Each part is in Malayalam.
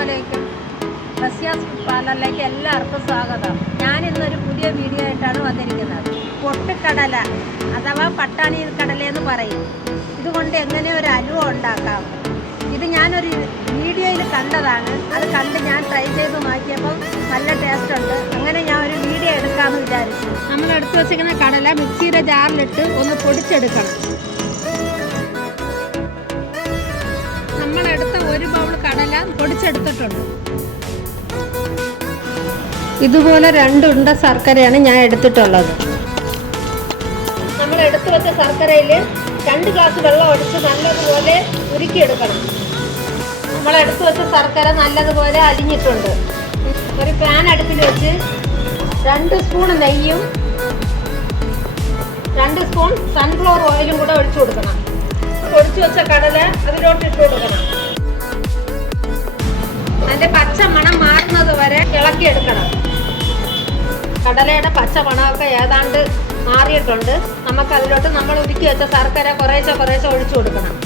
അസ്സലാമലൈക്കും. റസിയാസ് പാർലറിലേക്ക് എല്ലാവർക്കും സ്വാഗതം. ഞാനിന്നൊരു പുതിയ വീഡിയോ ആയിട്ടാണ് വന്നിരിക്കുന്നത്. പൊട്ടുകടല അഥവാ പട്ടാണി കടലയെന്ന് പറയും. ഇതുകൊണ്ട് എങ്ങനെ ഒരു അലുവ ഉണ്ടാക്കാം, ഇത് ഞാനൊരു വീഡിയോയിൽ കണ്ടതാണ്. അത് കണ്ട് ഞാൻ ട്രൈ ചെയ്ത് നോക്കിയപ്പോൾ നല്ല ടേസ്റ്റ് ഉണ്ട്. അങ്ങനെ ഞാൻ ഒരു വീഡിയോ എടുക്കാമെന്ന് വിചാരിച്ചു. നമ്മൾ എടുത്തു വച്ചിരിക്കുന്ന കടല മിക്സിയുടെ ജാറിലിട്ട് ഒന്ന് പൊടിച്ചെടുക്കണം. നമ്മളെടുത്ത ഒരു ബൗൾ കടല പൊടിച്ചെടുത്തിട്ടുണ്ട്. ഇതുപോലെ 2 ഉണ്ട ശർക്കരയാണ് ഞാൻ എടുത്തിട്ടുള്ളത്. നമ്മൾ എടുത്തു വെച്ച ശർക്കരയിൽ 2 ഗ്ലാസ് വെള്ളം ഒഴിച്ച് നല്ലതുപോലെ ഉരുക്കിയെടുക്കണം. നമ്മളെടുത്തു വെച്ച ശർക്കര നല്ലതുപോലെ അലിഞ്ഞിട്ടുണ്ട്. ഒരു പാൻ അടുപ്പിൽ വെച്ച് 2 സ്പൂൺ നെയ്യും 2 സ്പൂൺ സൺഫ്ലവർ ഓയിലും കൂടെ ഒഴിച്ചു കൊടുക്കണം. പൊടിച്ചു വെച്ച കടല അതിലോട്ട് ഇട്ട് കൊടുക്കണം. അതിന്റെ പച്ച മണം മാറുന്നത് വരെ ഇളക്കിയെടുക്കണം. കടലയുടെ പച്ച മണമൊക്കെ ഏതാണ്ട് മാറിയിട്ടുണ്ട്. നമുക്ക് അതിലോട്ട് നമ്മൾ ഉരുക്കി വെച്ച ശർക്കര കുറേശ്ശെ ഒഴിച്ചു കൊടുക്കണം.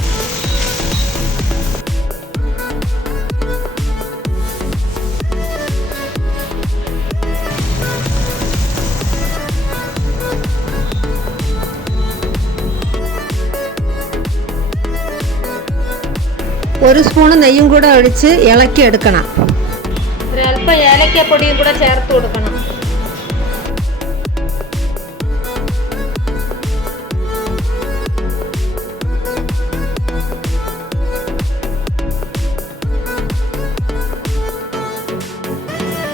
ഒരു സ്പൂൺ നെയ്യും കൂടെ ഒഴിച്ച് ഇളക്കിയെടുക്കണം. ഒരല്പം ഏലക്കപ്പൊടിയും കൂടെ ചേർത്ത് കൊടുക്കണം.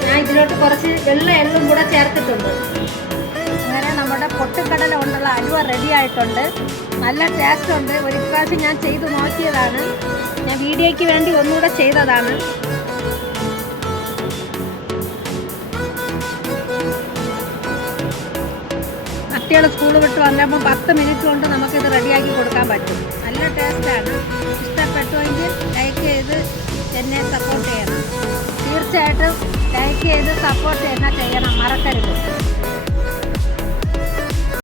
ഞാൻ ഇതിലോട്ട് കുറച്ച് വെള്ള എള്ളും കൂടെ ചേർത്തിട്ടുണ്ട്. അങ്ങനെ നമ്മുടെ പൊട്ടുകടല കൊണ്ടുള്ള അലുവ റെഡി ആയിട്ടുണ്ട്. നല്ല ടേസ്റ്റ് ഉണ്ട്. ഒരു പ്രാവശ്യം ഞാൻ ചെയ്ത് നോക്കിയതാണ്. ഞാൻ വീഡിയോയ്ക്ക് വേണ്ടി ഒന്നുകൂടെ ചെയ്തതാണ്. കുട്ടികൾ സ്കൂൾ വിട്ട് വന്നപ്പോൾ 10 മിനിറ്റ് കൊണ്ട് നമുക്കിത് റെഡിയാക്കി കൊടുക്കാൻ പറ്റും. നല്ല ടേസ്റ്റാണ്. ഇഷ്ടപ്പെട്ടുവെങ്കിൽ ലൈക്ക് ചെയ്ത് എന്നെ സപ്പോർട്ട് ചെയ്യണം. തീർച്ചയായിട്ടും ലൈക്ക് ചെയ്ത് സപ്പോർട്ട് ചെയ്യണം, മറക്കരുത്.